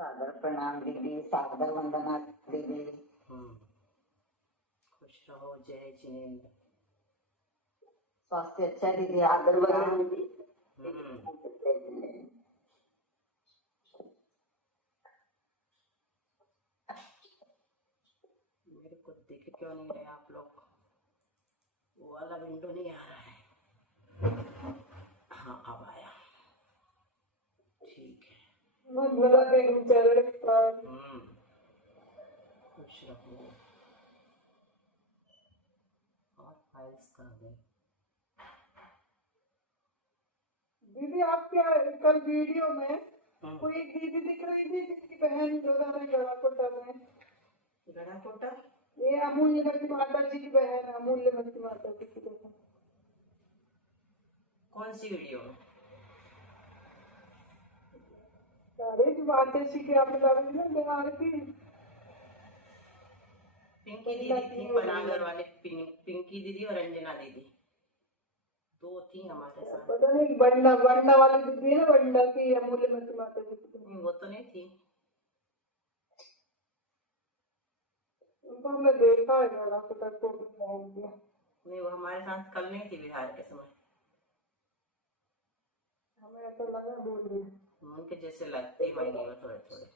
सादर प्रणाम दीदी, सादर वंदना दीदी। खुश रहो, जय जिनेन्द्र। स्वास्थ्य अच्छा है दीदी, आदर वंदना दीदी। मेरे को दिख क्यों नहीं रहे आप लोग? वो वाला विंडो नहीं आ रहा है। हाँ, अब आया। ठीक है। खुश रहो। और फाइल्स कहाँ गई? दीदी आप क्या कल वीडियो में कोई एक दीदी दिख रही थी जिसकी बहन गढ़ाकोटा में। गढ़ाकोटा? ये अमूल्यवती माता जी की बहन, अमूल्यवती माता जी की बहन। कौन सी वीडियो में? अरे जो माता जी की आप बता रही ना बिहार की पिंकी दीदी थी, पनागर वाले पिंकी दीदी और अंजना दीदी, दो थी हमारे साथ। पता नहीं बंडा वाली दीदी है ना, बंडा की अमूल्यवती माता जी की। नहीं, वो तो नहीं थी। उनको हमने देखा है गढ़ाकोटा को। नहीं, वो हमारे साथ कल नहीं थी बिहार के समय। हमें ऐसा लगा बोल रही उनके जैसे लगते होंगे वो थोड़े थोड़े।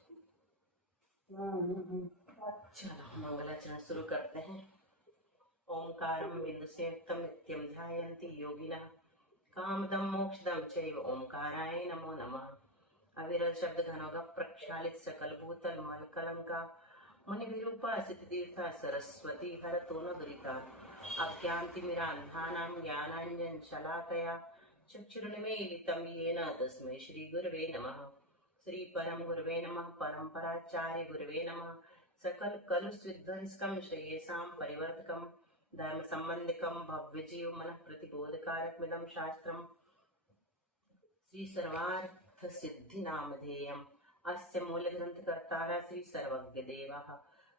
चलो मंगलाचरण शुरू करते हैं। ओंकारं बिंदुसेक्तं नित्यं ध्यायन्ति योगिनः कामदं मोक्षदं चैव ओंकाराय नमो नमः। अविरल शब्द घनोगा प्रक्षालित सकल भूतल मल कलंका मुनि विरूपासित तीर्था सरस्वती हरतो न दुरिता अज्ञान्तिमिरान्धानां ज्ञानाञ्जन शलाकया चक्षुरुन्मीलितं येन तस्मै श्री गुरवे नमः। श्री परम गुरवे नमः। परम्पराचार्य गुरवे नमः। सकल कलुषविध्वंसकं श्रेयसां परिवर्तकं धर्म संबंधिकं भव्यजीव मनः प्रतिबोधकारकमिदं शास्त्रम् श्री सर्वार्थ सिद्धि नामधेयम्। अस्य मूल ग्रंथकर्तारः श्री सर्वज्ञ देवः,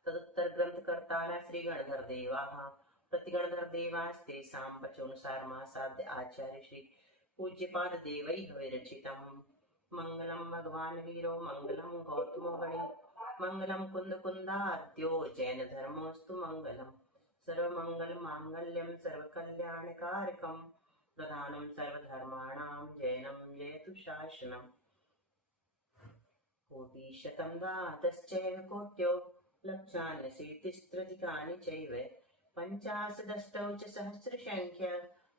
तदुत्तर ग्रंथकर्तारः श्री गणधर देवाः, प्रतिगणधर देवास्तेषां वचोनुसारमासाद्य आचार्य श्री पूज्यपाद देवैः विरचितम्। मंगलम भगवान वीरो मंगलम गौतमो गणे मंगलम कुंद कुंदाद्यो जैन धर्मोस्तु मंगलम सर्वमंगल मांगल्यम सर्वकल्याणकारकम प्रधानम सर्वधर्माणां जैनम जयतु शासनम्। कोटिशतं दातश्चैव कोट्यो लक्षान्यशीतिस्त्रधिकानि चैव पञ्चाशदष्टौ च सहस्रसङ्ख्या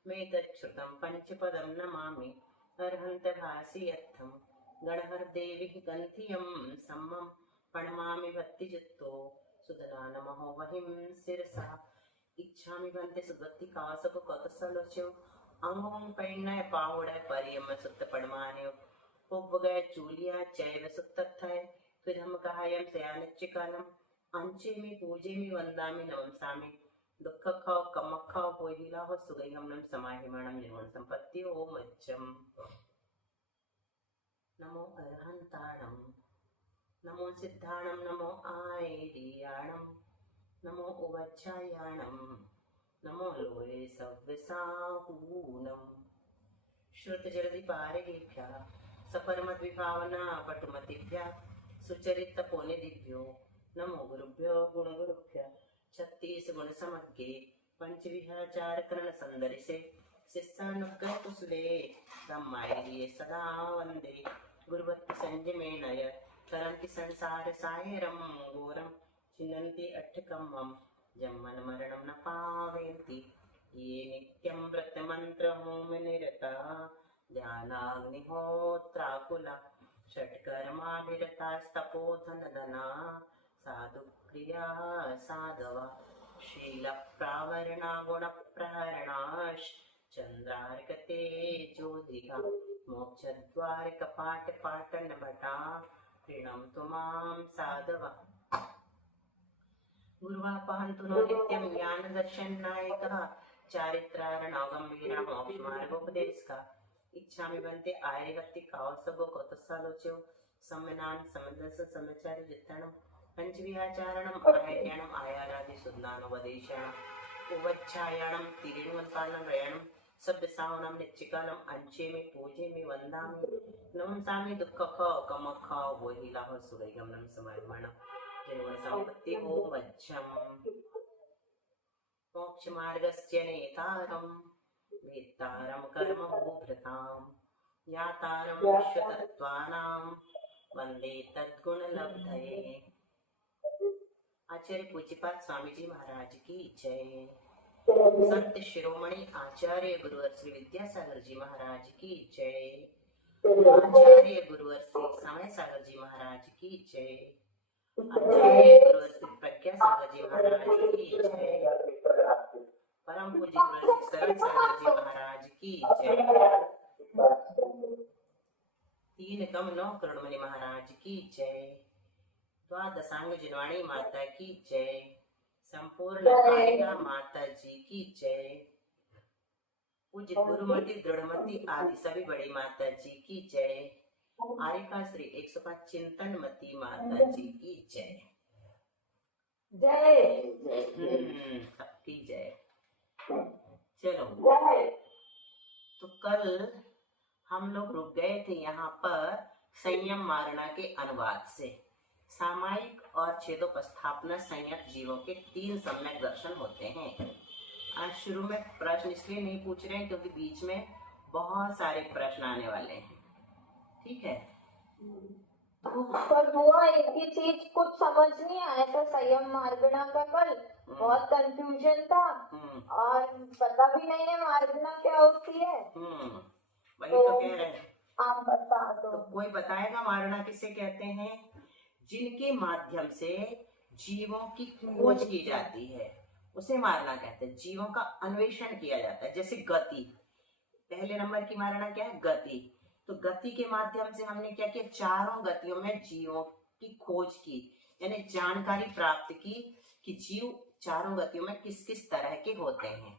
मेतच्छ्रुतं पंचपदं नमामि। अर्हन्त भासियत्थं गणहरदेवी गन्धियं सम्मं प्रणमामि भक्तियुक्तो सुदना नमो वहिं शिरसा इच्छामि भन्ते सुगति कासक कतसलोचो अंगों पैण्य पाहुड़ परियम सुत्त पड़मान्यो उपगय चूलिया चैव सुत्तथय त्विधम कहायम सयानच्चिकालम अंचेमि पूजेमि वंदामि नमस्सामि दुख खाओ कमक खाओ पोहिला हो सुगई हमनम समाहिमाणम निर्मण संपत्ति ओम अच्छम। नमो अरहंताणम नमो सिद्धाणम नमो आयरियाणम नमो उवच्छायाणम नमो लोये सव्यसाहूनम। श्रुत जलधि पारेभ्यः सपरमद्विभावना पटुमतिभ्यः सुचरित पोने दिभ्यो नमो गुरुभ्यो गुणगुरुभ्यः। 36 गुण समग्गे पंचविहाचार करण संदर्शे शिष्यानुग्रह कुशले ब्रह्मायरिये सदा वंदे गुरुवत्ति संजमेनय तरन्ति संसार सायरं घोरं चिन्नन्ति अट्ठकम्मं जन्मन मरणं न पावयन्ति ये नित्यं व्रतमन्त्रहोमनिरता ध्यानाग्निहोत्राकुला षट्कर्माभिरतास्तपोधनदना साधुक्रिया साधवा शीलप्रावरणा गुणप्रहरणाश्चन्द्रार्कते ज्योतिका मोक्षद्वारकपाटपाटनभटा प्रणमतु मां साधवा। गुरुवापहन्तु नो नित्यं ज्ञानदर्शननायकः चारित्रारणगम्भीरा मोक्षमार्गोपदेशकः। इच्छामि बन्ते आर्यगति कावसगो कौतसालोच्यो सम्मनान समदस समचारि जित्तणं पंचविहाचारणम् आयर्यणम् आयारादि सुदनानुवदेशणम् उवच्छायाणं तिरिणुवन्पालनं रयणं सभ्यसावनम निच्चिकानम अंचेमि पूजेमि वंदामि नमसामि दुःखख कमख वही लाभ सुगैगमनम समर्पणम जन्म संपत्ति हो मज्जम मोक्ष मार्गस्य नेतारम वेत्तारम कर्म भूभृताम यातारम विश्वतत्त्वानां वंदे तद्गुण लब्धये। आचार्य पूज्यपाद स्वामी जी महाराज की जय। संत शिरोमणि आचार्य गुरुवर श्री विद्यासागर जी महाराज की जय। आचार्य गुरुवर श्री समय सागर जी महाराज की जय। आचार्य गुरुवर श्री प्रज्ञा सागर जी महाराज की जय। परम पूज्य गुरु श्री सरल सागर जी महाराज की जय। तीन कम 9 करोड़मणि महाराज की जय। द्वादशांग जिनवाणी माता की जय। संपूर्ण कारिका माता जी की जय। पूज्य गुरुमति दृढ़मति आदि सभी बड़ी माता जी की जय। आरिका श्री 105 चिंतन मती माता जी की जय। सबकी जय। चलो, तो कल हम लोग रुक गए थे यहाँ पर संयम मारणा के अनुवाद से। सामायिक और छेदोपस्थापना संयत जीवों के 3 सम्यक दर्शन होते हैं। आज शुरू में प्रश्न इसलिए नहीं पूछ रहे हैं क्योंकि बीच में बहुत सारे प्रश्न आने वाले हैं, ठीक है। तो पर हुआ एक ही चीज कुछ समझ नहीं आया था संयम मार्गणा का कल, बहुत कंफ्यूजन था और पता भी नहीं है मार्गणा क्या होती है। वही तो कह रहे हैं, आप बता दो। तो कोई बताएगा मारणा किसे कहते हैं? जिनके माध्यम से जीवों की खोज की जाती है उसे मारणा कहते हैं। जीवों का अन्वेषण किया जाता है, जैसे गति। पहले नंबर की मारणा क्या है? गति। तो गति के माध्यम से हमने क्या किया? चारों गतियों में जीवों की खोज की, यानी जानकारी प्राप्त की कि जीव चारों गतियों में किस किस तरह के होते हैं।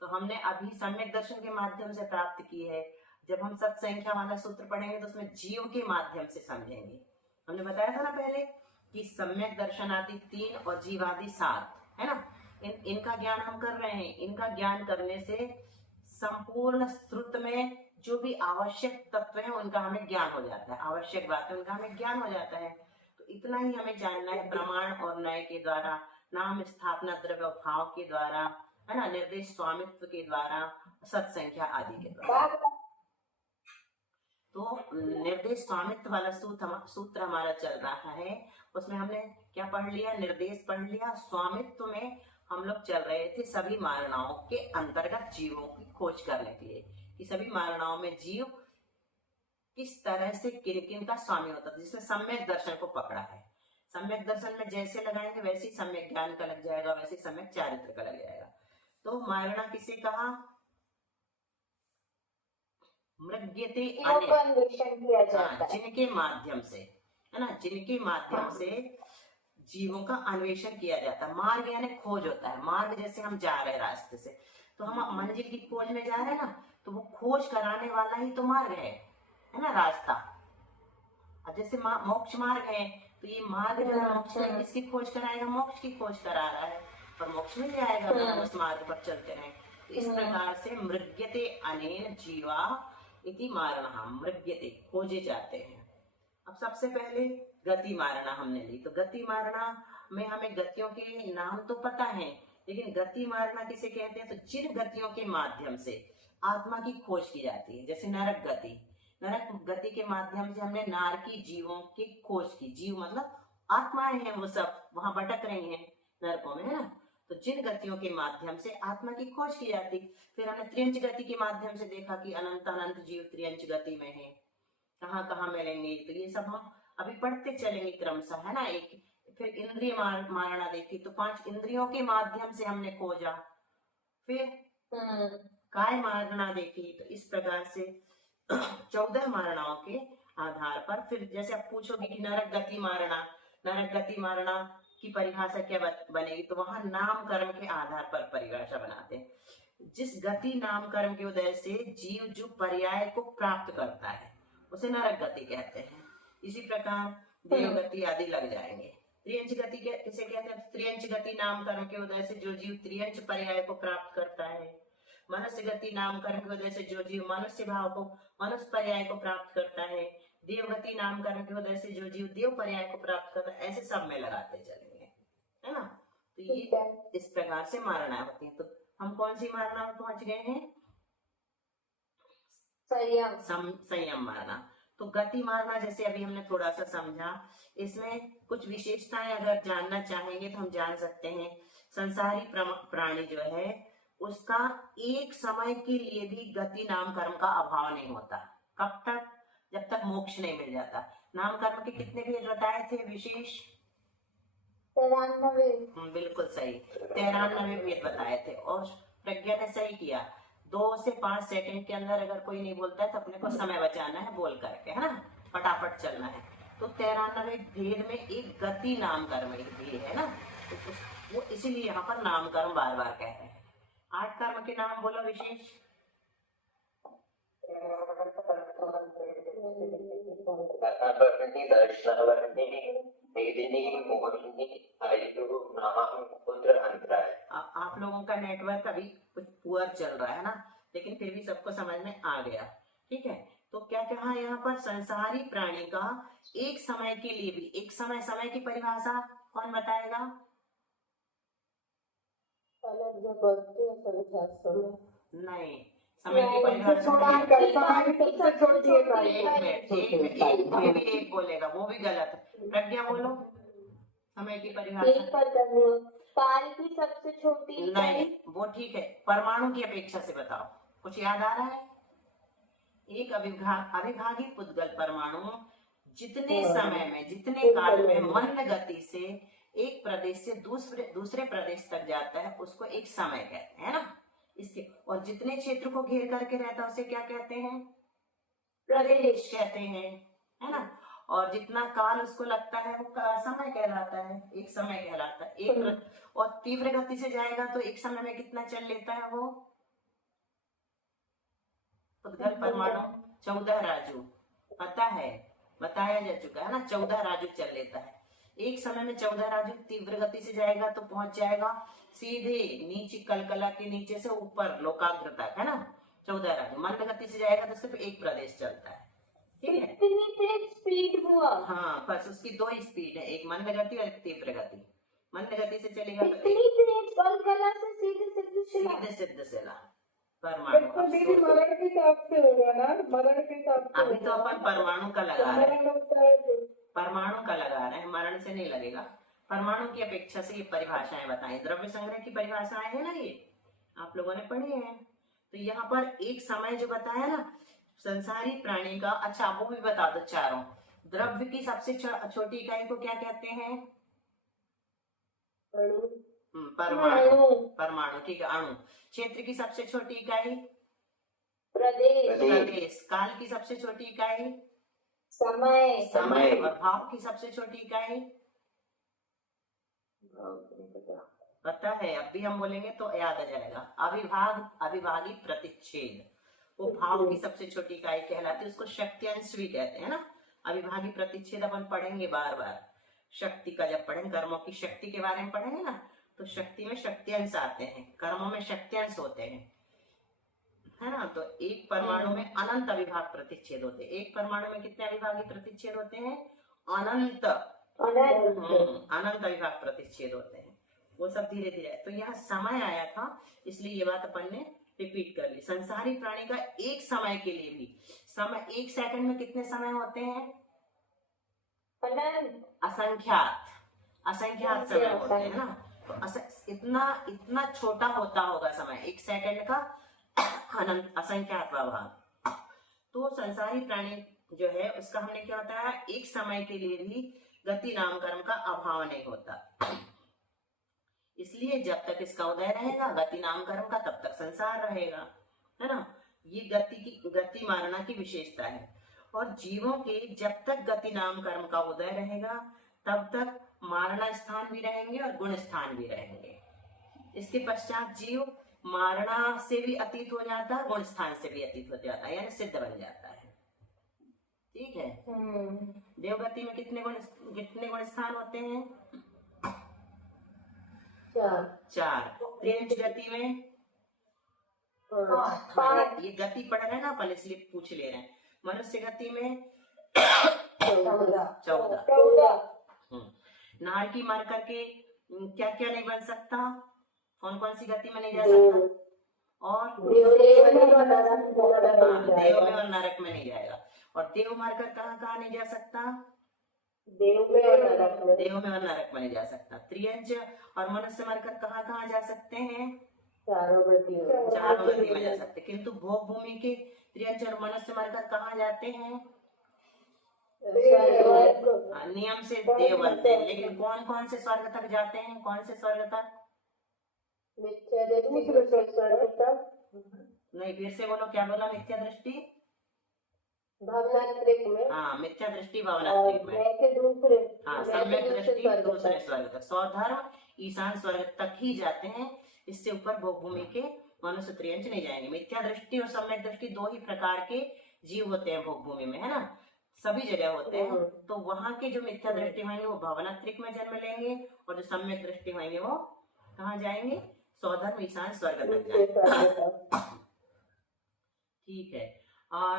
तो हमने अभी सम्यक दर्शन के माध्यम से प्राप्त की है। जब हम सत संख्या वाला सूत्र पढ़ेंगे तो उसमें जीव के माध्यम से समझेंगे। हमने बताया था ना पहले कि सम्यक दर्शनादि 3 और जीवादि 7 है ना। इनका ज्ञान हम कर रहे हैं। इनका ज्ञान करने से संपूर्ण श्रुत में जो भी आवश्यक तत्व है उनका हमें ज्ञान हो जाता है, आवश्यक बातें उनका हमें ज्ञान हो जाता है। तो इतना ही हमें जानना है प्रमाण और न्याय के द्वारा, नाम स्थापना द्रव्य भाव के द्वारा, है ना, निर्देश स्वामित्व के द्वारा, सत्संख्या आदि के द्वारा। तो निर्देश स्वामित्व वाला सूत्र हमारा चल रहा है। उसमें हमने क्या पढ़ लिया? निर्देश पढ़ लिया। स्वामित्व में हम लोग चल रहे थे सभी मारणाओं के अंतर्गत जीवों की खोज करने के लिए कि सभी मारणाओं में जीव किस तरह से किन किन का स्वामी होता था, जिसमें सम्यक दर्शन को पकड़ा है। सम्यक दर्शन में जैसे लगाएंगे वैसे ही सम्यक ज्ञान का लग जाएगा, वैसे ही सम्यक चारित्र का लग जाएगा। तो मारणा किसे कहा? मृग्यते किया जाता है, जिनके माध्यम से, है ना, जिनके माध्यम से जीवों का अन्वेषण किया जाता है। मार्ग यानी खोज होता है। मार्ग जैसे हम जा रहे हैं रास्ते से, तो हम मंजिल की खोज में जा रहे हैं ना, तो वो खोज कराने वाला ही तो मार्ग है ना, रास्ता। अब जैसे मोक्ष मार्ग है, तो ये मार्ग जो है मोक्ष में किसकी खोज कराएगा? मोक्ष की खोज करा रहा है, पर मोक्ष मिल जाएगा अगर हम उस मार्ग पर चलते रहे। तो इस प्रकार से मृग्यते अनेन जीवा इति मारणा, मृग्यते खोजे जाते हैं। अब सबसे पहले गति मारणा हमने ली। तो गति मारणा में हमें गतियों के नाम तो पता है, लेकिन गति मारणा किसे कहते हैं? तो जिन गतियों के माध्यम से आत्मा की खोज की जाती है, जैसे नरक गति। नरक गति के माध्यम से हमने नारकी जीवों की खोज की। जीव मतलब आत्माएं हैं, वो सब वहां भटक रही हैं नरकों में, है ना। तो जिन गतियों के माध्यम से आत्मा की खोज की जाती, फिर हमने त्रियंच गति के माध्यम से देखा कि अनंत अनंत जीव त्रियंच गति में है, कहाँ कहाँ मिलेंगे। तो ये सब हम अभी पढ़ते चलेंगे क्रमशः, है ना। एक फिर इंद्रिय मारणा देखी, तो 5 इंद्रियों के माध्यम से हमने खोजा। फिर काय मारणा देखी। तो इस प्रकार से 14 मारणाओं के आधार पर फिर जैसे आप पूछोगे कि नरक गति मारणा की परिभाषा क्या बनेगी, तो वहां नाम कर्म के आधार पर परिभाषा बनाते हैं। जिस गति नाम कर्म के उदय से जीव जो पर्याय को प्राप्त करता है उसे नरक गति कहते हैं। इसी प्रकार देव गति आदि लग जाएंगे। त्रियंच गति किसे कहते हैं? त्रियंच गति नाम कर्म के उदय से जो जीव त्रियंच पर्याय को प्राप्त करता है। मनुष्य गति नाम कर्म की वजह से जो जीव मनुष्य भाव को मनुष्य पर्याय को प्राप्त करता है, देवगति नाम कर्म की वजह से जो जीव देव पर्याय को प्राप्त करता है, ऐसे सब में लगाते चलेंगे, है ना। तो ये इस प्रकार से मारणा होती है। तो हम कौन सी मारणा में पहुंच गए हैं? संयम मारना। तो गति मारना जैसे अभी हमने थोड़ा सा समझा, इसमें कुछ विशेषताएं अगर जानना चाहेंगे तो हम जान सकते हैं। संसारी प्राणी जो है उसका एक समय के लिए भी गति नाम कर्म का अभाव नहीं होता। कब तक? जब तक मोक्ष नहीं मिल जाता। नाम कर्म के कितने भेद बताए थे विशेष? 93। बिल्कुल सही, 93 भेद बताए थे। और प्रज्ञा ने सही किया, 2 से 5 सेकंड के अंदर अगर कोई नहीं बोलता है तो अपने को समय बचाना है बोल करके, है ना, फटाफट चलना है। तो 93 भेद में एक गति नाम कर्म भी है ना, तो वो इसीलिए यहाँ पर नाम कर्म बार बार कह रहे हैं। 8 कर्म के नाम बोलो विशेष। आप लोगों का नेटवर्क अभी कुछ पुअर चल रहा है ना, लेकिन फिर भी सबको समझ में आ गया, ठीक है। तो क्या कहा यहाँ पर? संसारी प्राणी का एक समय के लिए भी, एक समय की परिभाषा कौन बताएगा? नहीं, समय की परिभाषा एक बोलेगा, वो भी गलत है। प्रज्ञा बोलो समय की परिभाषा। काल की सबसे छोटी नहीं, वो ठीक है, परमाणु की अपेक्षा से बताओ, कुछ याद आ रहा है? एक अविभागी पुद्गल परमाणु जितने समय में, जितने काल में मंद गति से एक प्रदेश से दूसरे प्रदेश तक जाता है उसको एक समय कहते हैं ना। इसके और जितने क्षेत्र को घेर करके रहता है उसे क्या कहते हैं? प्रदेश कहते हैं, है ना। और जितना काल उसको लगता है वो समय कहलाता है, एक समय कहलाता है। एक और तीव्र गति से जाएगा तो एक समय में कितना चल लेता है वो? पुद्गल परमाणु 14 राजू, पता है, बताया जा चुका है ना, 14 राजू चल लेता है एक समय में। 14 राजू तीव्र गति से जाएगा तो पहुंच जाएगा सीधे नीचे कलकला के नीचे से ऊपर लोकाग्र तक, है ना। 14 राजू। मंद गति से जाएगा तो सिर्फ एक प्रदेश चलता है, ठीक है। कितनी तेज स्पीड हुआ? हाँ, बस उसकी 2 स्पीड है, एक मंद गति और एक तीव्र गति। मंद गति से चलेगा तो इतनी तेज कलकला से सीधे सिद्धशिला परमाणु। तो दीदी मरण के हिसाब से होगा ना, मरण के हिसाब से। अभी तो अपन परमाणु का लगा रहे हैं, परमाणु का लगा रहे हैं, मरण से नहीं लगेगा। परमाणु की अपेक्षा से ये परिभाषाएं बताएं, द्रव्य संग्रह की परिभाषाएं है ना, ये आप लोगों ने पढ़ी है। तो यहाँ पर एक समय जो बताया ना संसारी प्राणी का, अच्छा वो भी बता दो चारों। द्रव्य की सबसे छोटी इकाई को क्या कहते हैं? परमाणु। परमाणु, ठीक है, अणु। क्षेत्र की सबसे छोटी इकाई? प्रदेश। काल की सबसे छोटी इकाई? समय। और भाव की सबसे छोटी इकाई? पता है, अब भी हम बोलेंगे तो याद आ जाएगा। अविभागी प्रतिच्छेद, वो भाव की सबसे छोटी इकाई कहलाती है, उसको शक्ति अंश भी कहते हैं ना। अविभागी प्रतिच्छेद अपन पढ़ेंगे बार बार, शक्ति का जब पढ़ेंगे, कर्मों की शक्ति के बारे में पढ़ेंगे ना, तो शक्ति में शक्ति अंश आते हैं, कर्मों में शक्ति अंश होते हैं, है ना। तो एक परमाणु में अनंत अविभाग प्रतिच्छेद होते हैं। एक परमाणु में कितने अविभागी प्रतिच्छेद होते हैं? अनंत अविभाग प्रतिच्छेद होते हैं। वो सब धीरे धीरे। तो यहाँ समय आया था इसलिए ये बात अपन ने रिपीट कर ली। संसारी प्राणी का एक समय के लिए भी समय, 1 सेकंड में कितने समय होते हैं? असंख्यात समय होते हैं ना। तो इतना छोटा होता होगा समय, 1 सेकंड का अनंत असंख्यात भाग। तो संसारी प्राणी जो है उसका हमने क्या बताया, एक समय के लिए भी गति नाम कर्म का अभाव नहीं होता। इसलिए जब तक इसका उदय रहेगा गति नाम कर्म का, तब तक संसार रहेगा, है ना। ये गति मारना की विशेषता है। और जीवों के जब तक गति नाम कर्म का उदय रहेगा तब तक मारणा स्थान भी रहेंगे और गुण स्थान भी रहेंगे। इसके पश्चात जीव मारणा से भी अतीत हो जाता है, गुण स्थान से भी अतीत हो जाता है, यानी सिद्ध बन जाता है, ठीक है। देवगति में कितने गुण स्थान होते हैं? 4। त्रिंच गति में हाँ, ये गति पढ़ रहे हैं ना अपन, इसलिए पूछ ले रहे हैं। मनुष्य गति में 14। नारकी मार करके क्या क्या नहीं बन सकता, कौन कौन सी गति में नहीं जा सकता, और देव में और नरक में नहीं जाएगा। और देव मारकर कहाँ कहाँ नहीं जा सकता, देव में और नरक में नहीं जा सकता। त्रियंज और मनुष्य मारकर कहाँ कहाँ जा सकते हैं, चारों गति में जा सकते। किंतु भोग भूमि के त्रियंज और मनुष्य मारकर कहाँ जाते हैं, नियम से देव बनते हैं। लेकिन कौन कौन से स्वर्ग तक जाते हैं, कौन से स्वर्ग तक, नहीं, फिर से बोलो, क्या बोला, मिथ्या दृष्टि भावनात्रिक में, हाँ, मिथ्या दृष्टि भावनात्रिक में, हाँ, सम्यक दृष्टि दूसरे स्वर्ग तक। स्वधर्म ईशान स्वर्ग तक ही जाते हैं, इससे ऊपर भोग भूमि के मनुष्य त्रियंच नहीं जाएंगे। मिथ्या दृष्टि और सम्यक दृष्टि दो ही प्रकार के जीव होते हैं भोग भूमि में, है ना, सभी जगह होते हैं। तो वहां के जो मिथ्या दृष्टि होंगे वो भावनात्रिक में जन्म लेंगे, और जो सम्यक दृष्टि होंगे वो कहाँ जाएंगे, स्वधर्म ईशान स्वर्ग तक जाएंगे। ठीक है। और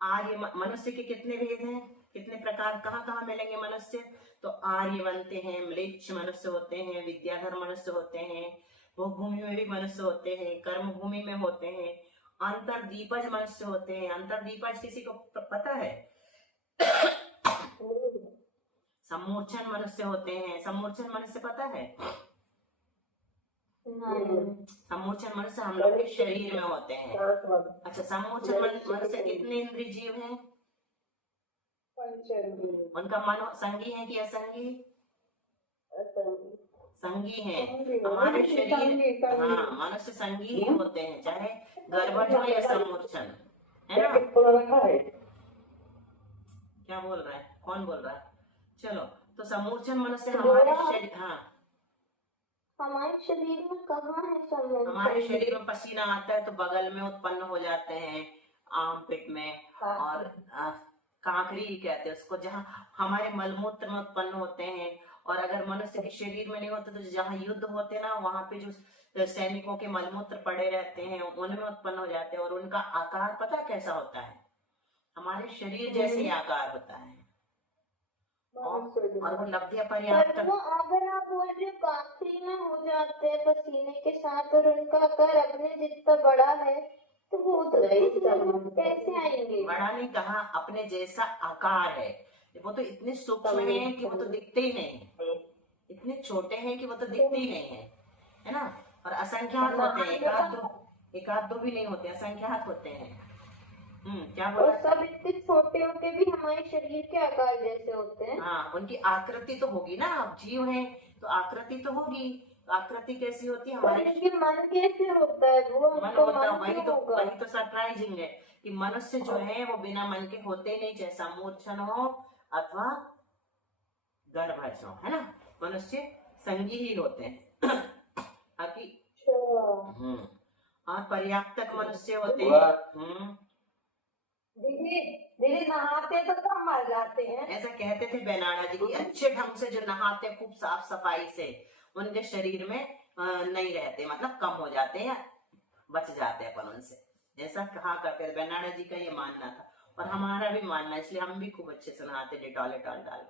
आर्य मनुष्य के कितने भेद हैं, कितने प्रकार, कहाँ कहाँ मिलेंगे मनुष्य, तो आर्य बनते हैं, म्लेच्छ मनुष्य होते हैं, विद्याधर मनुष्य होते हैं, भोग भूमि में भी मनुष्य होते हैं, कर्म भूमि में होते हैं, अंतरदीपज मनुष्य होते हैं। अंतरदीपज किसी को पता है, सम्मूर्छन मनुष्य होते हैं। सम्मूर्छन मनुष्य पता है, सम्मूर्छन मनुष्य हम लोग के शरीर में होते हैं। अच्छा, सम्मूर्छन मनुष्य कितने इंद्रिय जीव हैं, उनका मन संगी है कि असंगी, संगी है। हमारे शरीर, हाँ, मनुष्य संगी ही होते हैं, चाहे गर्भज हो या सम्मूर्छन, है ना। क्या बोल रहा है, कौन बोल रहा है, चलो। तो सम्मूर्छन मनुष्य हमारे शरीर, हाँ, हमारे शरीर में कहाँ है सम्मूर्छन, हमारे शरीर में पसीना आता है तो बगल में उत्पन्न हो जाते हैं, आर्मपिट में, और कांकरी कहते हैं उसको, जहाँ हमारे मलमूत्र में उत्पन्न होते हैं। और अगर मनुष्य के शरीर में नहीं होते तो जहाँ युद्ध होते ना, वहां पे जो सैनिकों के मलमूत्र पड़े रहते हैं उनमें उत्पन्न हो जाते हैं। और उनका आकार पता कैसा होता है, हमारे शरीर जैसे ही आकार होता है। और वो लब्धियां पर्याप्त, वो अगर आप बोल रहे कांकरी में हो जाते हैं पसीने के साथ, और उनका आकार अपने जितना बड़ा है, तो वो कैसे आएंगे, बड़ा नहीं कहा, अपने जैसा आकार है। वो तो इतने सूक्ष्म हैं कि वो तो दिखते ही नहीं है, इतने छोटे हैं कि वो तो दिखते ही नहीं है ना। और असंख्यात होते हैं, एकाध दो भी नहीं होते, असंख्यात होते हैं। क्या बोला, और सब इतने छोटे होके भी हमारे शरीर के आकार जैसे होते हैं। हाँ, उनकी आकृति तो होगी ना, अब जीव है तो आकृति तो होगी। तो आकृति कैसी होती है हमारे, मन कैसे होता है, वो मन होता है, वही तो सरप्राइजिंग है कि मनुष्य जो है वो बिना मन के होते ही नहीं, चाहे सम्मूर्छन हो अथवा गर्भज हो, है ना। मनुष्य संगी ही होते हैं। बाकी और पर्याप्तक मनुष्य होते हैं। दीदी नहाते तो कम मर जाते हैं, ऐसा कहते थे बेनाड़ा जी की, अच्छे ढंग से जो नहाते खूब साफ सफाई से, उनके शरीर में नहीं रहते, मतलब कम हो जाते हैं, बच जाते अपन उनसे, ऐसा कहा करते थे। बेनाड़ा जी का ये मानना था और हमारा भी मानना, इसलिए हम भी खूब अच्छे से नहाते, डिटॉल डाल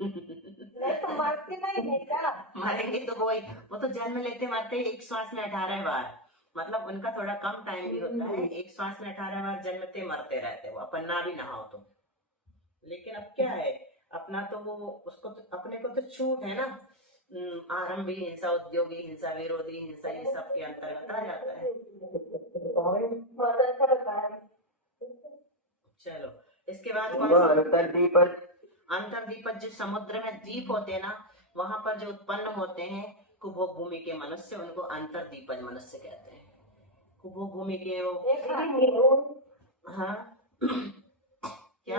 नहीं तो मरते नहीं है क्या, मरेंगे तो वो तो जन्म लेते मरते एक श्वास में 18 बार, मतलब उनका थोड़ा कम टाइम भी होता है, एक श्वास में 18 बार जन्मते मरते रहते वो, अपन ना भी नहाओ तो। लेकिन अब क्या है, अपना तो वो, उसको तो, अपने को तो छूट है ना, आरंभी हिंसा, उद्योगी हिंसा, विरोधी हिंसा, ये सब के अंतर्गत आ जाता है। चलो, इसके बाद अंतरदीपज, जो समुद्र में द्वीप होते हैं ना, वहां पर जो उत्पन्न होते हैं कुभोग भूमि के मनुष्य, उनको अंतरदीपज मनुष्य कहते हैं। कुभोग भूमि के वो, हाँ क्या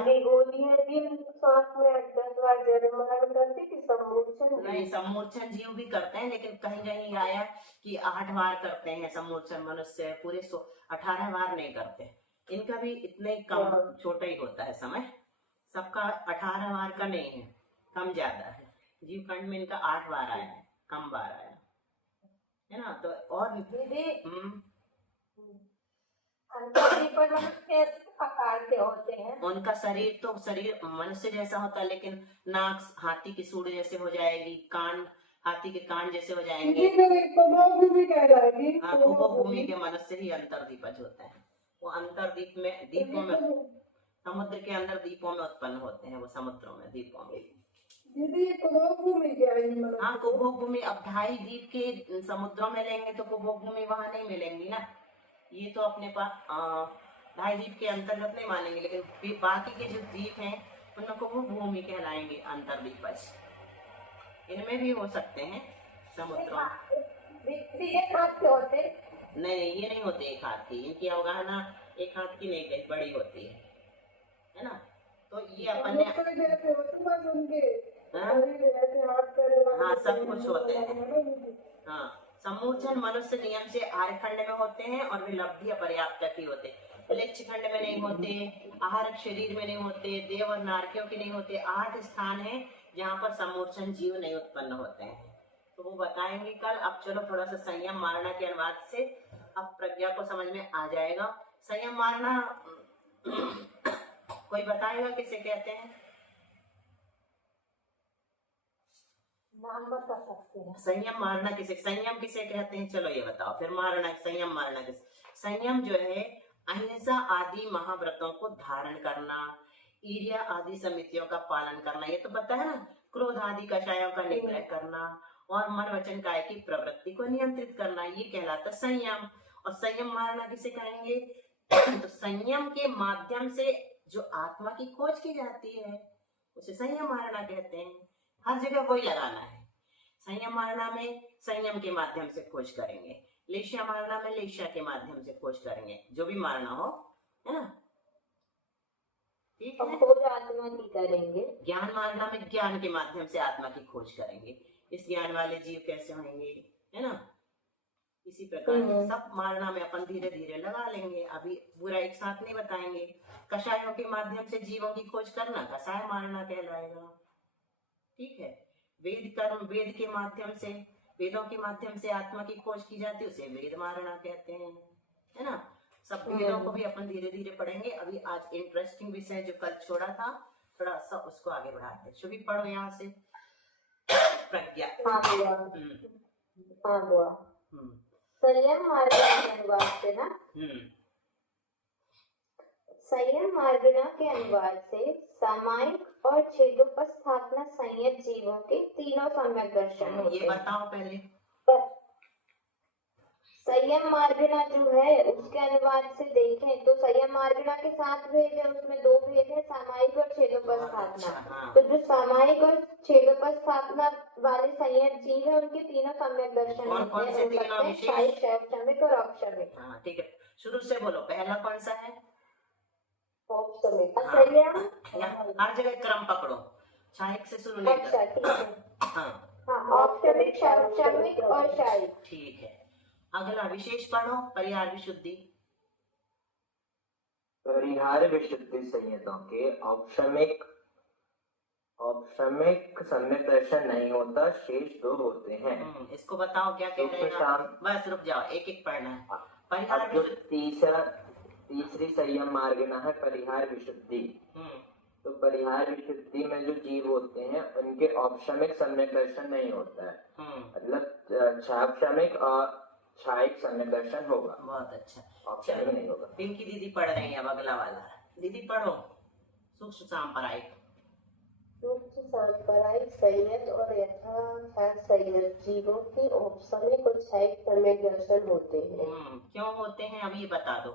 नहीं, सम्मूर्छन जीव भी करते हैं, लेकिन कहीं कहीं आया कि 8 बार करते हैं सम्मूर्छन मनुष्य, पूरे 18 बार नहीं करते। इनका भी इतने कम छोटा ही होता है समय, सबका 18 बार का नहीं है, कम ज्यादा है। जीव खंड में इनका 8 बार आया है, कम बार आया है ना। तो और अंतर्दीप पर मनुष्य आकार के होते हैं। उनका शरीर तो शरीर मनुष्य जैसा होता है, लेकिन नाक हाथी की सूंड जैसे हो जाएगी, कान हाथी के कान जैसे हो जाएंगे। दीदी जो एक कुबोभूमि कहलाएगी। हाँ, कुबोभूमि के मनुष्य ही अंतर्दीपज होता है। वो अंतर्दीप में द्वीपों में, समुद्र के अंदर द्वीपों में उत्पन्न होते हैं, वो समुद्रों में द्वीपों में। दीदी ये कुबोभूमि क्या है मतलब? हाँ, कुबोभूमि अब 2.5 द्वीप के समुद्रों में लेंगे तो कुबोभूमि वहां नहीं मिलेंगी ना। ये तो अपने पास 2.5 द्वीप के अंतर्गत नहीं मानेंगे, लेकिन बाकी के जो द्वीप हैं उनमें कुबोभूमि कहलाएंगे, अंतर्दीपज। इनमें भी हो सकते हैं समुद्रों में। एक हाथ के होते। नहीं, ये नहीं होते एक हाथ की। इनकी अवगाहना एक हाथ की नहीं, बड़ी होती है ना। तो ये अपने जैसे होते बस उनके हाँ? हाँ, सब कुछ होते हैं। हाँ, समूर्छन मनुष्य नियम से आहारखंड में होते हैं और वे लब्धि अपर्याप्त ही होते। लिच्छ खंड में नहीं होते, आहार शरीर में नहीं होते, देव और नारकियों के नहीं होते। 8 स्थान है जहाँ पर समूर्छन जीव नहीं उत्पन्न होते हैं, तो वो बताएंगे कल। अब चलो थोड़ा सा संयम मारणा के अनुवाद से अब प्रज्ञा को समझ में आ जाएगा। संयम मारणा कोई बताएगा किसे कहते हैं? नाम बता सकते हैं। संयम मारना किसे, संयम किसे कहते हैं? चलो ये बताओ फिर। मारना, संयम मारना किसे? संयम जो है अहिंसा आदि महाव्रतों को धारण करना, ईर्ष्या आदि समितियों का पालन करना, ये तो पता है ना। क्रोध आदि कषायों का निग्रह करना और मन वचन काय की प्रवृत्ति को नियंत्रित करना, ये कहलाता संयम। और संयम मारना किसे कहेंगे? तो संयम के माध्यम से जो आत्मा की खोज की जाती है उसे संयम मारना कहते हैं। हर जगह वही लगाना है। संयम मारना में संयम के माध्यम से खोज करेंगे, लेष्या मारना में लेष्या के माध्यम से खोज करेंगे, जो भी मारना हो, है ना। ठीक है। खोज आत्मा की करेंगे। ज्ञान मारना में ज्ञान के माध्यम से आत्मा की खोज करेंगे, इस ज्ञान वाले जीव कैसे होंगे, है ना। इसी प्रकार सब मारना में अपन धीरे धीरे लगा लेंगे, अभी पूरा एक साथ नहीं बताएंगे। कषायों के माध्यम से जीवों की खोज करना कषाय मारना कहलाएगा। ठीक है। वेद कर्म, वेद के माध्यम से, वेदों के माध्यम से आत्मा की खोज की जाती है, उसे वेद मारना कहते हैं, है ना। सब वेदों को भी अपन धीरे धीरे पढ़ेंगे। अभी आज इंटरेस्टिंग विषय जो कल छोड़ा था, थोड़ा सा उसको आगे बढ़ाते हैं। शुभी पढ़ो यहाँ से। प्रज्ञा। हाँ बुआ। संयम मार्गना के अनुवाद से ना, संयम मार्गना के अनुवाद से सामायिक और छेदोपस्थापना संयत जीवों के तीनों सम्यक दर्शन होते हैं। ये बताओ पहले। संयम मार्गना जो है उसके अनुवाद से देखें तो संयम मार्गना के 7 भेद है, उसमें 2 भेद है, सामायिक और छेदोपस्थापना। हाँ। तो जो सामायिक और छेदोपस्थापना वाले संयत जीव है उनके तीनों सम्यक दर्शन होते हैं। शायिक, शैवक्षमिक और औपक्षमिक। हाँ ठीक है, शुरू से बोलो। पहला कौन सा है? औपक्षमिक। हर जगह क्रम पकड़ो, शायिक से शुरू नहीं करना। हाँ, औपक्षमिक, शैवक्षमिक और शायिक। ठीक है। अगला विशेष पढ़ो, परिहार विशुद्धि। परिहार विशुद्धि संयतों के औपक्षमिक सम्यक दर्शन नहीं होता, शेष 2 होते हैं। इसको बताओ क्या कह रहे हैं? बस रुक जाओ, एक एक पढ़ना है। परिहार जो तीसरी संयम मार्गना है परिहार विशुद्धि। तो परिहार विशुद्धि में जो जीव होते हैं उनके औपक्षमिक सम्यक दर्शन नहीं होता है, मतलब क्षापक्षमिक और शायिक सम्यक दर्शन होगा। बहुत अच्छा। औपक्षमिक नहीं होगा। पिंकी दीदी पढ़ रही है, अब अगला वाला। दीदी पढ़ो। सूक्ष्म सांप्रदायिक। सूक्ष्म सांप्रदायिक संयत और यथार्थ संयत जीवों के औपक्षमिक और क्षायिक सम्यक दर्शन होते हैं। क्यों होते हैं अब ये बता दो।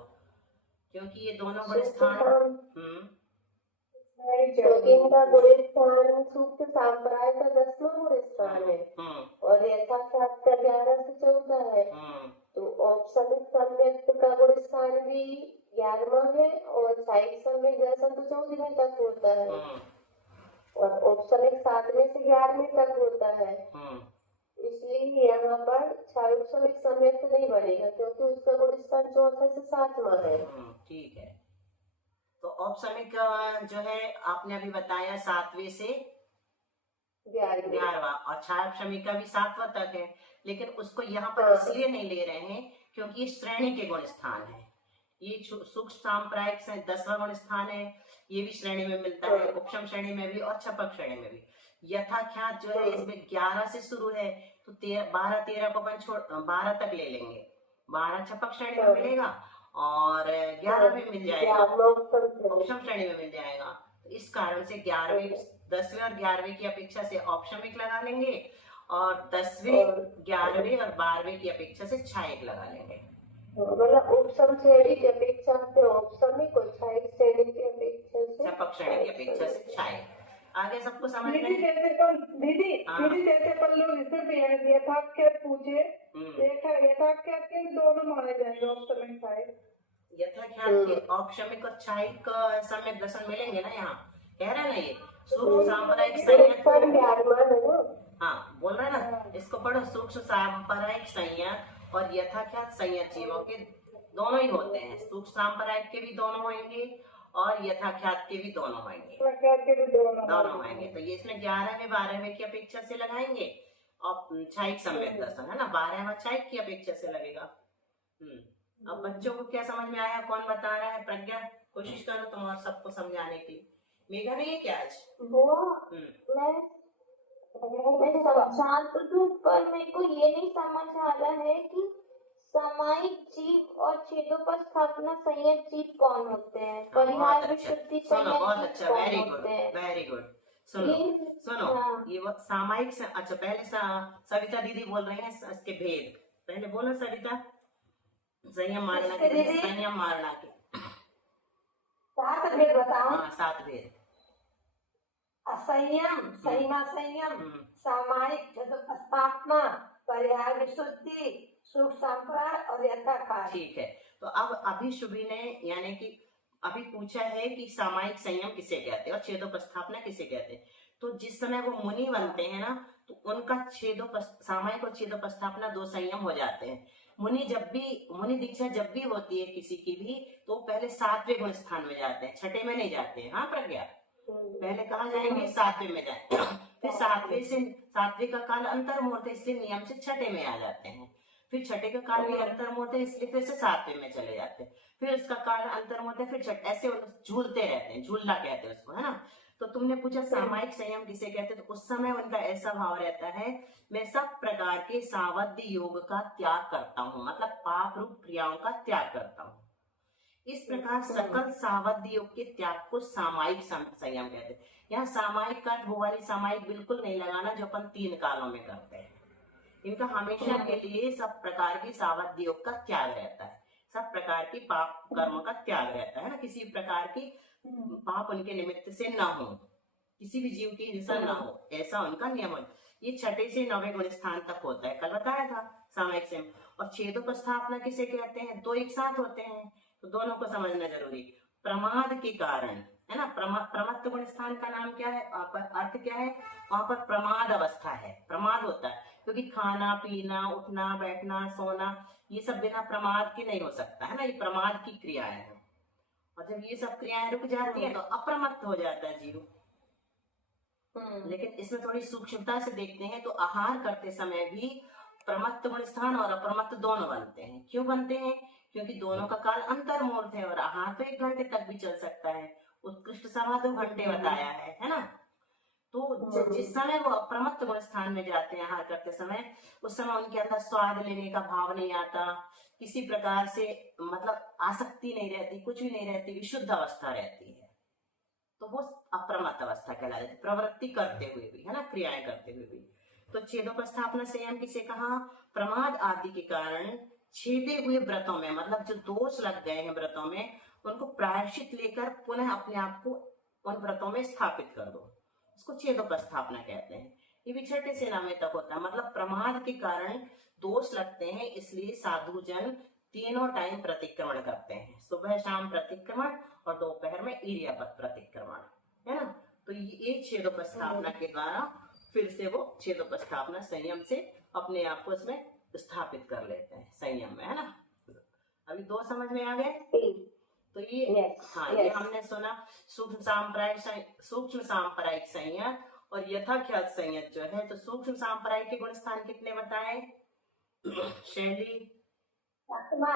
क्योंकि ये दोनों बड़े स्थान, इनका गुण स्थान सूक्ष्म सांप्रदाय का 10वां गुण स्थान है और यथार्थ का 11 से 14 है। तो औपक्षमिक सम्यक का गुण स्थान भी 11वां है और क्षायिक सम्यक दर्शन तो 14वें तक होता है और औपक्षमिक 7वें से 11वें तक होता है। इसलिए यहाँ पर क्षायिक सम्यक तो नहीं बनेगा क्योंकि उसका गुण स्थान 4 से 7वां है। ठीक है। तो औपक्षमिक जो है आपने अभी बताया 7वें से 11वां और क्षायिक का भी 7वां तक है, लेकिन उसको यहाँ पर इसलिए नहीं ले रहे हैं क्योंकि ये श्रेणी के गुण स्थान है। ये सूक्ष्म सांप्रायिक 10वां गुण स्थान है, ये भी श्रेणी में मिलता है, उपशम श्रेणी में भी और छपक श्रेणी में भी। यथाख्यात जो है इसमें 11 से शुरू है, तो 12 13 को अपन छोड़ 12 तक ले लेंगे, 12 छपक श्रेणी में मिलेगा और 11 में मिल जाएगा, उपशम श्रेणी में मिल जाएगा। तो इस कारण से 11वीं 10वें और 11वें की अपेक्षा से औपशमिक लगा लेंगे और 10वें 11वें और 12वें की अपेक्षा से छायक लगा लेंगे। मतलब उपशम श्रेणी की अपेक्षा से औपशमिक और छायक श्रेणी की अपेक्षा से छपक श्रेणी की अपेक्षा से छायक। आगे सबको समझ में दीदी जैसे पर लोग इससे यथाख्यात पूछे, यथाख्यात के दोनों माने जाएंगे, औपशमिक छायक। यथाख्यात के औपशमिक और छायक सम्यक दर्शन मिलेंगे ना, यहाँ कह रहा है ना ये सूक्ष्म सांप्रायिक संयत। हाँ बोल रहा है ना, इसको पढ़ो। सूक्ष्म सांप्रायिक संयत और यथाख्यात संयत जीवों के दोनों ही होते हैं। सूक्ष्म सांप्रायिक के भी दोनों होंगे और यथाख्यात के भी दोनों होंगे, दोनों होंगे। तो ये इसमें 11वें 12वें की अपेक्षा से लगाएंगे और छायक सम्यक दर्शन है ना, 12वां छायक की अपेक्षा से लगेगा। अब बच्चों को क्या समझ में आया, कौन बता रहा है? प्रज्ञा कोशिश करो तुम और सबको समझाने की। मेघा नहीं है क्या आज? मैं समझा तो दूं, पर मेरे को ये नहीं समझ आ रहा है कि सामायिक जीव और छेदोपस्थापना संयत जीव कौन होते हैं, परिहार विशुद्धि सुनो, बहुत संयत अच्छा, जीव वेरी कौन गुड होते हैं? Very good. सुनो ये वो सामायिक अच्छा पहले सविता दीदी बोल रही है इसके भेद। पहले बोलो सविता, संयम मारना के, संयम मारना के 7 भेद बताओ। हाँ 7 भेद। असंयम, संयम, सामायिक, छेदोपस्थापना, परिहार विशुद्धि, सूक्ष्म सांप्रायिक और यथाख्यात। ठीक है, तो अब अभी शुभी ने यानी कि अभी पूछा है कि सामायिक संयम किसे कहते हैं और छेदोपस्थापना किसे कहते हैं। तो जिस समय वो मुनि बनते हैं ना, तो उनका सामायिक और छेदोपस्थापना 2 संयम हो जाते हैं। मुनि दीक्षा जब भी होती है किसी की भी, तो पहले 7वें गुण स्थान में जाते हैं, 6ठे में नहीं जाते हैं। हाँ प्रज्ञा, पहले कहाँ जाएंगे? 7वें में जाएंगे। फिर 7वें का काल अंतर मुहूर्त है, इसलिए नियम से 6ठे में आ जाते हैं। फिर 6ठे का काल भी अंतर मुहूर्त है, इसलिए फिर से 7वें में चले जाते हैं। फिर उसका काल अंतर मुहूर्त है, फिर ऐसे झूलते रहते हैं, झूलना कहते हैं उसको, है ना। तो तुमने पूछा सामायिक संयम किसे कहते हैं, तो उस समय उनका ऐसा भाव रहता है, मैं सब प्रकार के सावध्य योग का त्याग करता हूँ, मतलब पाप रूप क्रियाओं का त्याग करता हूँ। इस प्रकार सकल सावध्य योग के त्याग को सामायिक संयम कहते हैं। यहाँ सामायिक का वो वाली सामायिक बिल्कुल नहीं लगाना जो अपन 3 कालों में करते हैं। इनका हमेशा के लिए सब प्रकार की सावध्य योग का त्याग रहता है, सब प्रकार की पाप कर्म का त्याग रहता है ना, किसी प्रकार की पाप उनके निमित्त से ना हो, किसी भी जीव की हिंसा ना हो, ऐसा उनका नियम है। ये 6ठे से 9वें गुण स्थान तक होता है, कल बताया था सामायिक संयम। और छेदोपस्थापना किसे कहते हैं? 2 एक साथ होते हैं, तो दोनों को समझना जरूरी। प्रमाद के कारण है ना, प्रमत्त गुण स्थान का नाम क्या है, अर्थ क्या है? वहां पर प्रमाद अवस्था है, प्रमाद होता है, क्योंकि खाना पीना उठना बैठना सोना ये सब बिना प्रमाद के नहीं हो सकता है ना, ये प्रमाद की क्रियाएं हैं। और जब ये सब क्रियाएं रुक जाती है तो अप्रमत्त हो जाता है जीव। लेकिन इसमें थोड़ी सूक्ष्मता से देखते हैं तो आहार करते समय भी प्रमत्त गुण स्थान और अप्रमत्त दोनों बनते हैं। क्यों बनते हैं? क्योंकि दोनों का काल अंतर मुहूर्त है और आहार तो 1 घंटे तक भी चल सकता है, उत्कृष्ट 2.25 घंटे बताया है ना। तो जिस समय वो अप्रमत्त गुण स्थान में जाते हैं आहार करते समय, उस समय उनके अंदर स्वाद लेने का भाव नहीं आता, किसी प्रकार से मतलब आसक्ति नहीं रहती, कुछ भी नहीं रहती, विशुद्ध अवस्था रहती है। तो वो अप्रमत्त अवस्था कहलाती है, प्रवृत्ति करते हुए भी है ना, क्रियाएं करते हुए भी। तो छेदोपस्थापना संयम किसे कहा? प्रमाद आदि के कारण छेदे हुए व्रतों में, मतलब जो दोष लग गए हैं व्रतों में, उनको प्रायश्चित लेकर पुनः अपने आप को उन व्रतों में स्थापित कर दो, उसको छेदोपस्थापना कहते हैं। ये भी 6ठे से 9वें तक होता है, मतलब प्रमाद के कारण दोष लगते हैं, इसलिए साधु जन तीनों टाइम प्रतिक्रमण करते हैं, सुबह शाम प्रतिक्रमण और दोपहर में ईर्यापत प्रतिक्रमण, है ना। तो ये छेदोपस्थापना के द्वारा फिर से वो छेदोपस्थापना संयम से अपने आप को इसमें स्थापित कर लेते हैं, संयम में, है ना। अभी 2 समझ में आ गए? तो ये हाँ ये हमने सुना सूक्ष्म सांप्रायिक संयत और यथाख्यात संयत जो है। तो सूक्ष्म सांप्रायिक के गुण स्थान कितने बताए? शैली, आत्मा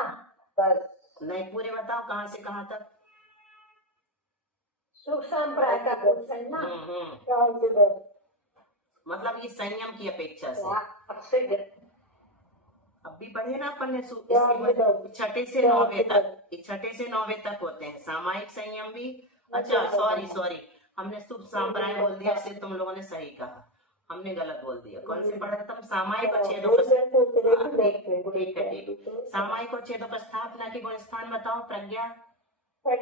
बस नहीं, पूरे बताओ कहाँ से कहाँ तक। सुख संप्राय का क्वेश्चन ना। मतलब ये संयम की अपेक्षा से। ऑक्सीजन अब भी पढ़े ना अपन ने इसके छठे से नौवे तक, ये छठे से नौवे तक होते हैं सामायिक संयम भी। अच्छा सॉरी, हमने शुभ संप्राय बोल दिया, इसलिए तुम लोगों ने सही कहा, हमने गलत बोल दिया। कौन से पढ़ा था तुम? सामायिक और छेदोपस्थापना। ठीक है, ठीक। सामायिक और छेदोपस्थापना के गुण स्थान बताओ प्रज्ञा। 6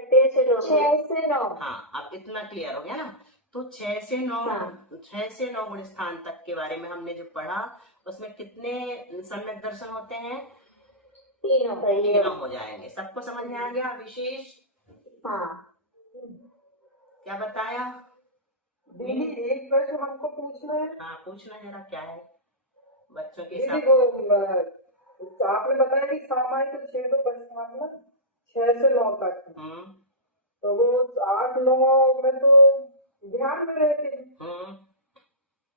से 9। हाँ, अब इतना क्लियर हो गया ना। तो 6 से 9 गुण स्थान तक के बारे में हमने जो पढ़ा, उसमें कितने सम्यक दर्शन होते हैं? 3 हो जाएंगे। सबको समझ में आ गया? विशेष हाँ, क्या बताया? दीदी एक प्रश्न हमको पूछना है। हाँ, पूछना जरा, क्या है बच्चों के दीदी साथ? वो आपने बताया कि सामायिक और छेदोपस्थापना 6 से 9 तक है। तो वो 8, 9 में तो ध्यान में रहते हैं,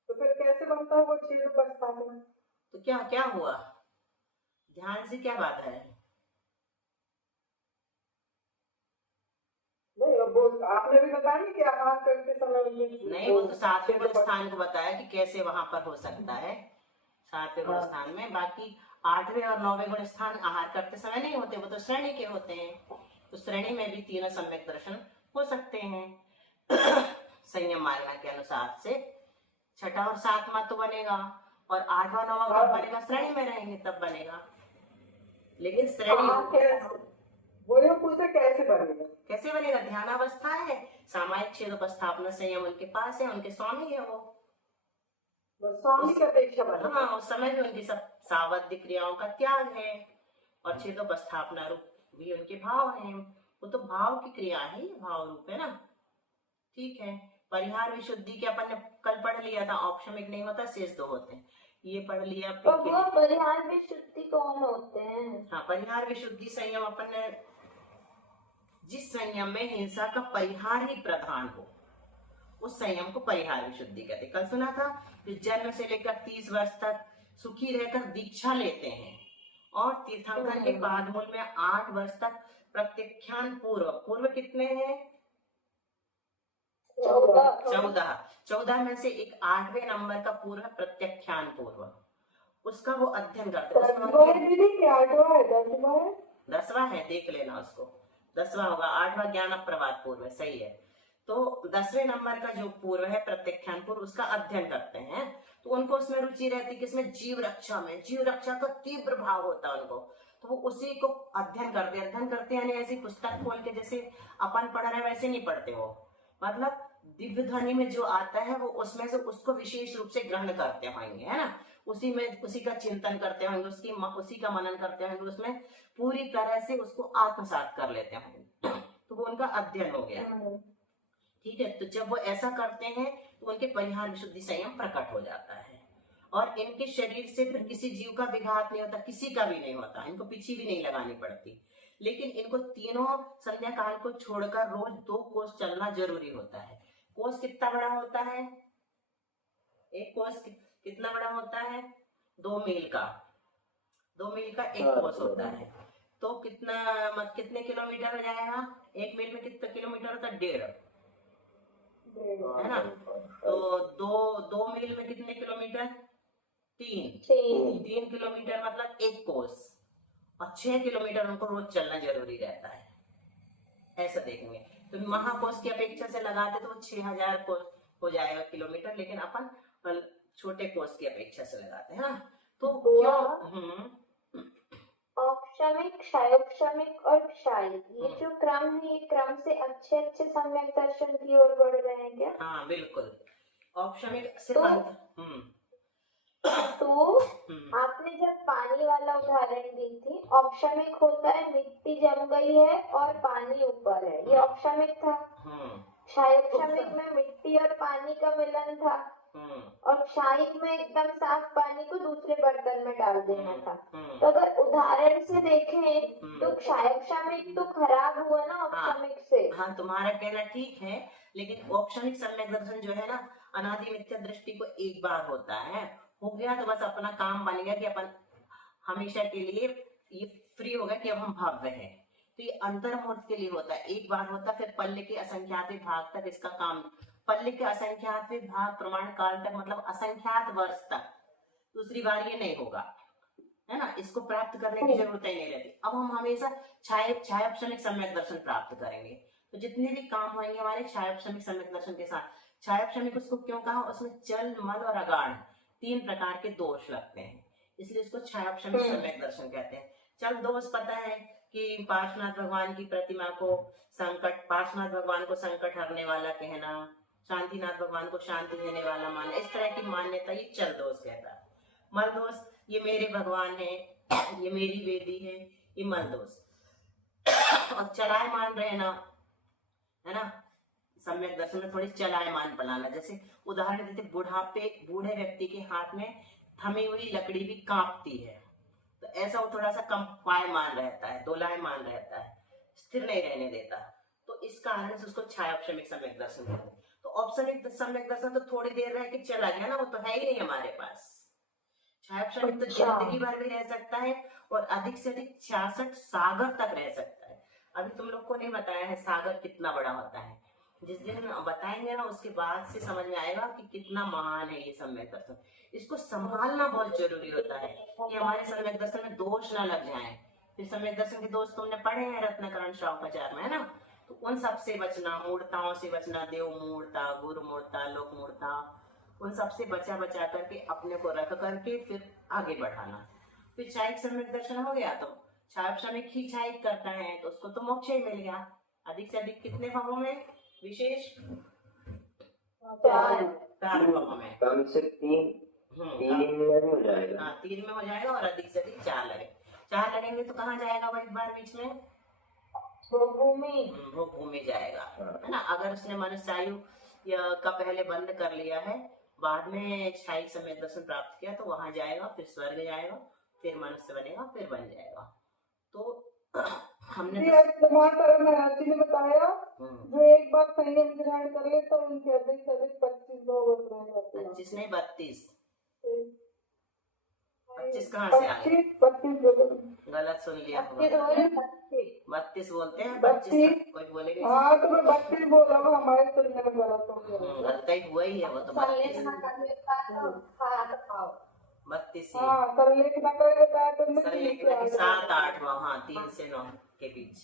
तो फिर कैसे बनता है वो छेदोपस्थापना? तो क्या हुआ? ध्यान से क्या बात है? नहीं, वो आपने भी बताया कि आहार करते समय नहीं, वो तो 7वें गुण स्थान को बताया कि कैसे वहां पर हो सकता है 7वें गुण स्थान में। बाकी 8वें और 9वें गुण स्थान आहार करते समय नहीं होते, वो तो श्रेणी के होते हैं। तो श्रेणी में भी 3 सम्यक दर्शन हो सकते हैं संयम मार्ग के अनुसार से। छठा और 7वां तो बनेगा, और 8वां 9वां कब बनेगा? श्रेणी में रहेंगे तब बनेगा। लेकिन श्रेणी वो पूछा कैसे बनेगा? कैसे बनेगा? ध्यानावस्था है, सामायिक छेदोपस्थापना संयम उनके पास है, उनके स्वामी है वो स्वामी की अपेक्षा बना। हाँ, उस समय भी उनकी सब सावध्य क्रियाओं का त्याग है, और छेदोपस्थापना रूप भी उनके भाव हैं। वो तो भाव की क्रिया है, भाव रूप है ना। ठीक है। परिहार विशुद्धि के अपन ने कल पढ़ लिया था, औपशमिक नहीं होता, शेष 2 होते हैं, ये पढ़ लिया। तो वो परिहार विशुद्धि कौन होते हैं? हाँ, परिहार विशुद्धि संयम अपन ने, जिस संयम में हिंसा का परिहार ही प्रधान हो, उस संयम को परिहार विशुद्धि कहते। कल सुना था, जो जन्म से लेकर 30 वर्ष तक सुखी रहकर दीक्षा लेते हैं, और तीर्थंकर के पादमूल में 8 वर्ष तक प्रत्याख्यान पूर्व कितने हैं? 14 में से एक 8वें नंबर का पूर्व प्रत्याख्यान पूर्व, उसका वो अध्ययन करते हैं। 10वां है, देख लेना उसको, 10वां होगा। 8वां ज्ञान प्रवाद पूर्व है, सही है। तो 10वें नंबर का जो पूर्व है प्रत्याख्यान पूर्व, उसका अध्ययन करते हैं। तो उनको उसमें रुचि रहती है, किसमें? जीव रक्षा में। जीव रक्षा का तीव्र भाव होता है उनको, तो वो उसी को अध्ययन करते यानी ऐसी पुस्तक खोल के जैसे अपन पढ़ रहे वैसे नहीं पढ़ते हो, मतलब दिव्य ध्वनि में जो आता है वो उसमें से उसको विशेष रूप से ग्रहण करते होंगे, है ना। उसी का चिंतन करते होंगे, उसी का मनन करते होंगे, उसमें पूरी तरह से उसको आत्मसात कर लेते होंगे, तो वो उनका अध्ययन हो गया। ठीक है। तो जब वो ऐसा करते हैं तो उनके परिहार विशुद्धि संयम प्रकट हो जाता है, और इनके शरीर से फिर किसी जीव का विघात नहीं होता, किसी का भी नहीं होता, इनको पीछे भी नहीं लगानी पड़ती। लेकिन इनको तीनों संध्या काल को छोड़कर रोज 2 कोस चलना जरूरी होता है। कोस कितना बड़ा होता है? एक कोस कितना बड़ा होता है? 2 मील का 1 कोस होता है। तो कितने किलोमीटर हो जाएगा? 1 मील में कितना किलोमीटर होता है? 1.5, है ना। तो 2 मील में कितने किलोमीटर? 3 किलोमीटर मतलब 1 कोस, और 6 किलोमीटर उनको रोज चलना जरूरी रहता है। ऐसा देखेंगे तो महाकोश की अपेक्षा से लगाते तो 6000 कोस हो जाएगा किलोमीटर, लेकिन अपन छोटे कोस की अपेक्षा से लगाते हैं ना। तो क्यों औपशमिक, क्षयोपशमिक और क्षायी, ये जो क्रम है, ये क्रम से अच्छे सम्यक दर्शन की ओर बढ़ रहे हैं क्या? हाँ बिल्कुल। औपशमिक से तो आपने जब पानी वाला उदाहरण दी थी, औपशमिक होता है मिट्टी जम गई है और पानी ऊपर है, ये औपशमिक था। क्षयोपशमिक में मिट्टी और पानी का मिलन था, और क्षायिक में एकदम साफ पानी को दूसरे बर्तन में डाल देना था। तो अगर उदाहरण से देखें तो क्षयोपशमिक तो खराब हुआ ना औपशमिक से। हाँ, तुम्हारा कहना ठीक है, लेकिन औपशमिक सम्यक दर्शन जो है ना, अनादि मिथ्या दृष्टि को एक बार होता है, हो गया तो बस अपना काम बन गया कि अपन हमेशा के लिए ये फ्री हो गए कि अब हम भव्य हैं। तो ये अंतर मुहूर्त के लिए होता है, एक बार होता है, फिर पल्ले के असंख्यात भाग तक इसका काम, पल्ले के असंख्यात भाग प्रमाण काल तक मतलब असंख्यात वर्ष तक दूसरी बार ये नहीं होगा, है ना। इसको प्राप्त करने की जरूरत ही नहीं रहती। अब हम हमेशा छायापक्षणिक सम्यक दर्शन प्राप्त करेंगे। तो जितने भी काम होंगे हमारे छायापक्षणिक सम्यक दर्शन के साथ। छायापक्षणिक उसको क्यों कहा, उसमें जल, मल और अगाढ़ 3 प्रकार के दोष लगते हैं, इसलिए इसको छायापक्षणिक सम्यक दर्शन कहते हैं। चल दोष पता है कि पार्श्वनाथ भगवान की प्रतिमा को पार्श्वनाथ भगवान को संकट हरने वाला कहना, शांतिनाथ भगवान को शांति देने वाला मानना, इस तरह की मान्यता ये चल दोष कहता है। मल दोष, ये मेरे भगवान है, ये मेरी वेदी है, ये मल दोष। और चलायमान रहना, है ना, सम्यक दर्शन में थोड़ी चलायमान बनाना। जैसे उदाहरण देते, बूढ़े व्यक्ति के हाथ में थमी हुई लकड़ी भी कांपती है, तो ऐसा वो थोड़ा सा कंपायमान रहता है, दोलायमान रहता है, स्थिर नहीं रहने देता। तो इस कारण से उसको छायापक्षणिक सम्यक दर्शन कहते हैं। तो औपचारिक सम्यक दर्शन तो थोड़ी देर रह के चला गया ना, वो तो है ही नहीं हमारे पास। छायापक्षणिक तो जिंदगी भर भी रह सकता है और अधिक से अधिक 66 सागर तक रह सकता है। अभी तुम लोग को नहीं बताया है सागर कितना बड़ा होता है, जिस दिन बताएंगे ना उसके बाद से समझ में आएगा कि कितना महान है ये सम्यक दर्शन। इसको संभालना बहुत जरूरी होता है कि हमारे सम्यक दर्शन में दोष ना लग जाए। फिर सम्यक दर्शन के दोष तुमने पढ़े हैं रत्नकरण श्रावकाचार में, है ना। तो उन सब से बचना, मूर्ताओं से बचना, देव मूर्ता, गुरु मूर्ता, लोक मूर्ता, उन सब से बचा करके अपने को रख करके फिर आगे बढ़ाना। फिर छायिक सम्यक दर्शन हो गया, तो छायापक्षणिक ही छायिक करता है तो उसको तो मोक्ष ही मिल गया। अधिक से अधिक कितने भावों में, विशेष 4 भावों में, कम से 3 में हो जाएगा। हाँ 3 में हो जाएगा और अधिक से अधिक 4 लगेंगे तो कहाँ जाएगा वो एक बार बीच में, वो भूमि जाएगा, है ना। अगर उसने मनुष्यायु का पहले बंद कर लिया है, बाद में छायिक सम्यक दर्शन प्राप्त किया, तो वहां जाएगा, फिर स्वर्ग जाएगा, फिर मनुष्य बनेगा, फिर बन जाएगा। तो हमने ने बताया जो एक बार संयम ग्रहण कर ले तो उनके अधिक से अधिक 25 भोग रह 25 नहीं 32, 25 कहाँ से आ गए, 25 गलत सुन लिया, 32 बोलते हैं, 25 कोई बोलेगा। हाँ तो मैं 32 बोल रहा हूँ, हमारे सुनने में गलत हो गया। गलत हुआ ही है वो तो 32। हाँ सरलेख न करे बताया तुमने, सरलेख 7 8 हाँ 3 से 9 के बीच।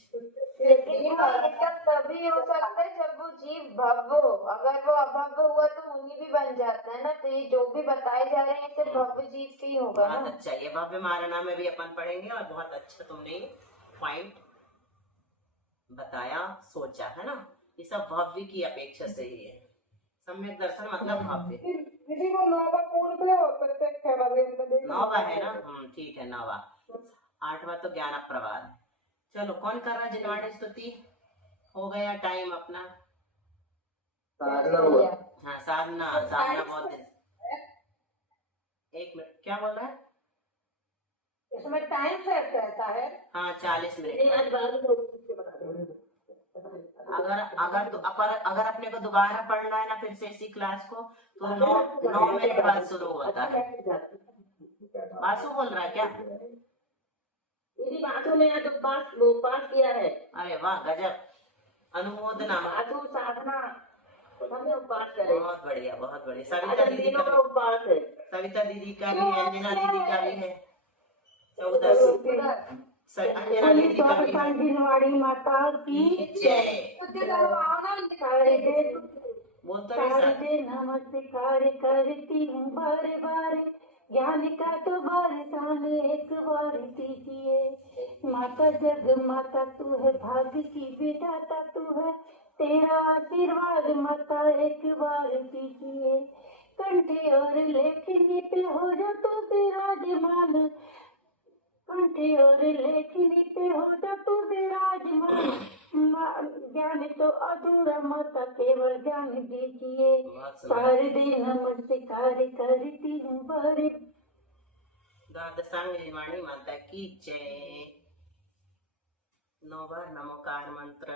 लेकिन वो ये तभी हो सकता है जब वो जीव भव्य हो। अगर वो अभव्य हुआ तो मुनि भी बन जाता है ना। तो ये जो भी बताए जा रहे हैं इसे भव्य जीव पे ही होगा ना। बहुत अच्छा, ये भव्य मारणा में भी अपन पढ़ेंगे और बहुत अच्छा तुमने पॉइंट बताया, सोचा, है ना। ये सब भव्य की अपेक्षा से ही है। सम्यक दर्शन मतलब भव्य। दीदी वो नौवा पूर्ण पे हो प्रत्येक है, नौवा है ना, ठीक है नौवा। 8वां तो ज्ञान प्रवाद। चलो कौन कर रहा है जिनवाणी स्तुति, हो गया टाइम अपना। साधना हुआ, हाँ साधना बहुत दिन। 1 मिनट, क्या बोल रहा है, इसमें टाइम सेट रहता है। हाँ 40 मिनट। अगर अपने को दोबारा पढ़ना है ना फिर से इसी क्लास को, तो 9 मिनट बाद शुरू होता है। बासु बोल रहा है क्या, बासु ने तो पास किया है। अरे वाह गजब, अनुमोदना, बासु साधना पास करे। बहुत बढ़िया बहुत बढ़िया। सविता दीदी का उपवास है, सविता दीदी का भी, अंजना दीदी का भी है 14। अंजना दीदी का भी है। दिनवाड़ी माता की जय। बोलता भी सर, नमस्कार करती हूँ बारे बारे, ज्ञान का तो बरसान एक बार दीजिए। माता जग माता तू है, भाग्य की विधाता तू है, तेरा आशीर्वाद माता एक बार दीजिए। कंठे और लेखनी पे हो जा तू विराजमान, कंठे और लेखनी पे हो जा तू विराजमान। ज्ञान तो अधूरा माता केवल ज्ञान दीजिए। सारे दिन नमस्कार करती हूँ बारे। द्वादशांग जिनवाणी माता की जय। 9 बार नमोकार मंत्र।